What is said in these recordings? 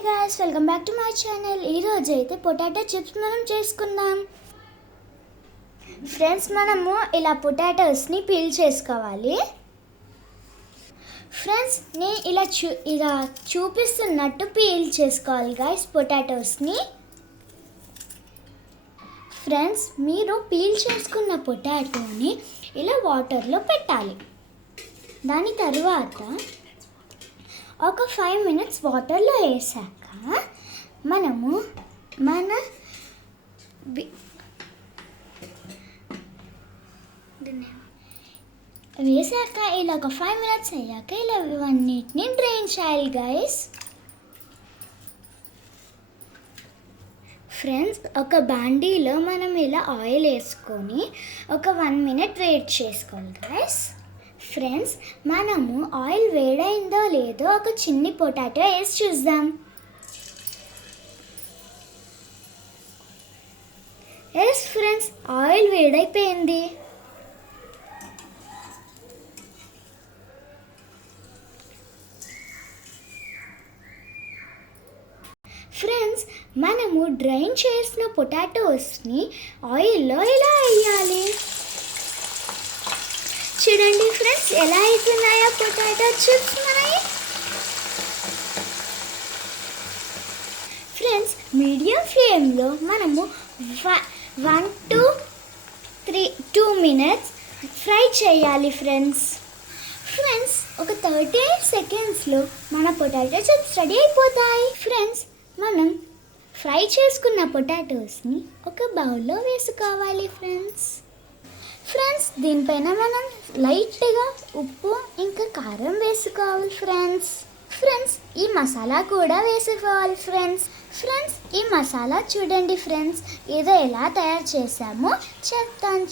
Hi guys, welcome back to my channel. ఈరోజు అయితే potato chips మనం చేసుకుందాం. ఫ్రెండ్స్, మనము ఇలా పొటాటోస్ని పీల్ చేసుకోవాలి. ఫ్రెండ్స్, నేను ఇలా చూపిస్తున్నట్టు పీల్ చేసుకోవాలి గాయ్స్ పొటాటోస్ని. ఫ్రెండ్స్, మీరు పీల్ చేసుకున్న పొటాటోని ఇలా వాటర్లో పెట్టాలి. దాని తర్వాత ఒక 5 minutes వాటర్లో వేసాక మనము వేసాక ఇలా ఒక 5 minutes అయ్యాక ఇలా ఇవన్నిటిని డ్రైన్ చేయాలి గైస్. ఫ్రెండ్స్, ఒక బాండీలో మనం ఇలా ఆయిల్ వేసుకొని ఒక 1 minute వెయిట్ చేసుకోవాలి గైస్. ఫ్రెండ్స్, మనము ఆయిల్ వేడైందో లేదో ఒక చిన్ని పొటాటో వేసి చూద్దాం. ఎస్ ఫ్రెండ్స్, ఆయిల్ వేడైపోయింది. ఫ్రెండ్స్, మనము డ్రైన్ చేసిన పొటాటోస్ని ఆయిల్లో ఇలా వేయాలి. చూడండి ఫ్రెండ్స్, ఎలా అవుతున్నాయో పొటాటో చిప్స్ మనకి. ఫ్రెండ్స్, మీడియం ఫ్లేమ్లో మనము 1 to 2 minutes ఫ్రై చేయాలి. ఫ్రెండ్స్, ఒక 30 secondsలో మన పొటాటో చిప్స్ రెడీ అయిపోతాయి. ఫ్రెండ్స్, మనం ఫ్రై చేసుకున్న పొటాటోస్ని ఒక బౌల్లో వేసుకోవాలి. ఫ్రెండ్స్, దీనిపైన మనం లైట్గా ఉప్పు ఇంకా కారం వేసుకోవాలి. ఫ్రెండ్స్, ఈ మసాలా కూడా వేసుకోవాలి. ఫ్రెండ్స్, ఈ మసాలా చూడండి ఫ్రెండ్స్, ఏదో ఎలా తయారు చేసామో చెప్తాను.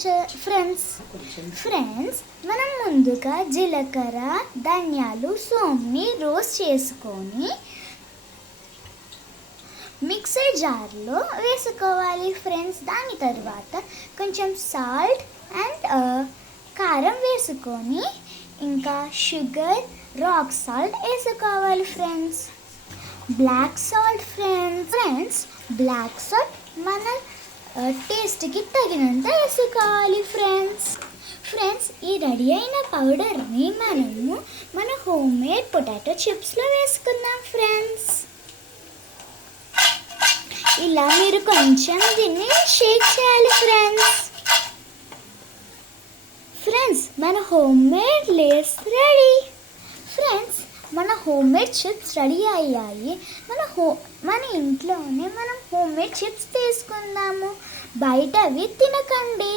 ఫ్రెండ్స్, మనం ముందుగా జీలకర్ర, ధనియాలు, సోంని రోస్ట్ చేసుకొని మిక్సర్ జార్లో వేసుకోవాలి. ఫ్రెండ్స్, దాని తర్వాత కొంచెం సాల్ట్ అండ్ కారం వేసుకొని ఇంకా షుగర్, రాక్ సాల్ట్ వేసుకోవాలి. బ్లాక్ సాల్ట్ బ్లాక్ సాల్ట్ మన టేస్ట్కి తగినంత వేసుకోవాలి. ఫ్రెండ్స్, ఈ రెడీ అయిన పౌడర్ని మనము మన హోమ్ మేడ్ పొటాటో చిప్స్లో వేసుకుందాం. ఇలా మీరు కొంచెం దీన్ని షేక్ చేయాలి. ఫ్రెండ్స్, మన home made lays ready. Friends, మన హోమ్ మేడ్ చిప్స్ రెడీ అయ్యాయి. మన ఇంట్లోనే మనం హోమ్ మేడ్ చిప్స్ తీసుకుందాము. బయటవి తినకండి.